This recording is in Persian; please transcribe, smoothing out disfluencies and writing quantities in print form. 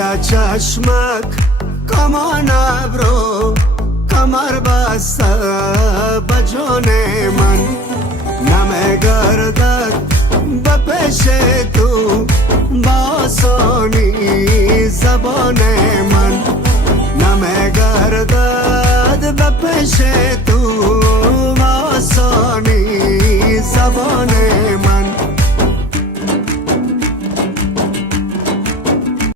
چشمک کمان ابرو کمر بسته به جان من نمیگردد به پیش تو با آسانی زبان من نمیگردد به پیش تو